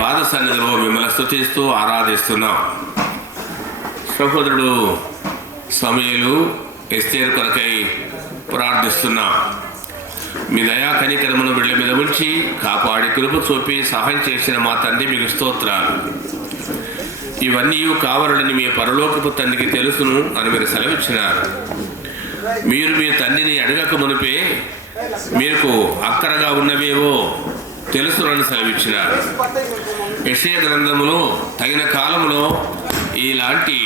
పాద సన్నిధిలో మిమ్మల్ని స్తుతిస్తూ ఆరాధిస్తున్నాం. సహోదరుడు సమూయేలు ఎస్తేరు కొరకై ప్రార్థిస్తున్నాం. మీ దయా కనికరమును బిడ్డల మీద ఉంచి కాపాడి కృప చూపి సహాయం చేసిన మా తండ్రి మీకు స్తోత్రాలు. ఇవన్నీ కావాలని మీ పరలోకపు తండ్రికి తెలుసును అని మీరు సెలవిచ్చినారు. మీరు మీ తండ్రిని అడగక మునిపే మీకు అక్కరగా ఉన్నవేవో తెలుసునని సెలవిచ్చినారు. యెషయా గ్రంథములో తగిన కాలంలో ఇలాంటి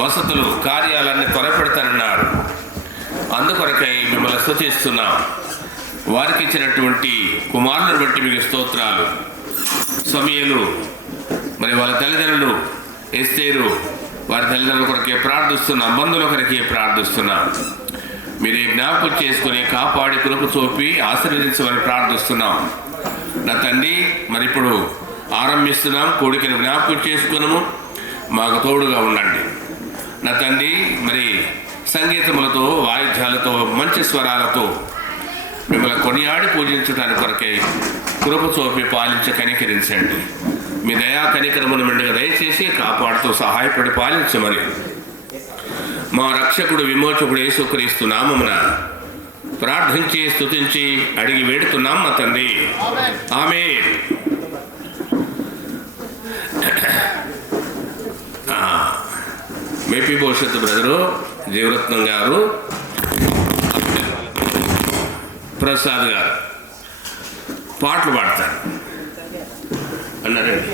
వసతులు కార్యాలన్నీ త్వరపెడతానన్నాడు. అందుకొరకై మిమ్మల్ని స్తుతిస్తున్నాం. వారికి ఇచ్చినటువంటి కుమారులను బట్టి మీకు స్తోత్రాలు. సమూయేలు మరి వాళ్ళ తల్లిదండ్రులు ఎస్తేరు వారి తల్లిదండ్రుల కొరకే ప్రార్థిస్తున్నాం, బంధువుల కొరకే ప్రార్థిస్తున్నాం. మీరే జ్ఞాపకం చేసుకుని కాపాడి కృప చూపి ఆశీర్వదించమని ప్రార్థిస్తున్నాం. నా తండ్రి మరి ఇప్పుడు ఆరంభిస్తున్నాం, కోడికను జ్ఞాపకం చేసుకున్నాము, మాకు తోడుగా ఉండండి. నా తండ్రి మరి సంగీతములతో వాయిద్యాలతో మంచి స్వరాలతో మిమ్మల్ని కొనియాడి పూజించడానికి కొరకై కృప చూపి పాలించి కనికరించండి. మీ దయా కనికరమును మెండుగా దయచేసి కాపాడుతూ సహాయపడి పాలించమని మా రక్షకుడు విమోచకుడు యేసుక్రీస్తు నామమున ప్రార్థించి స్తుతించి అడిగి వేడుతున్నాం మా తండ్రి, ఆమేన్. మేపీ భవిష్యత్తు బ్రదరు జీవరత్నం గారు, ప్రసాద్ గారు పాటలు పాడతారు అన్నారండి.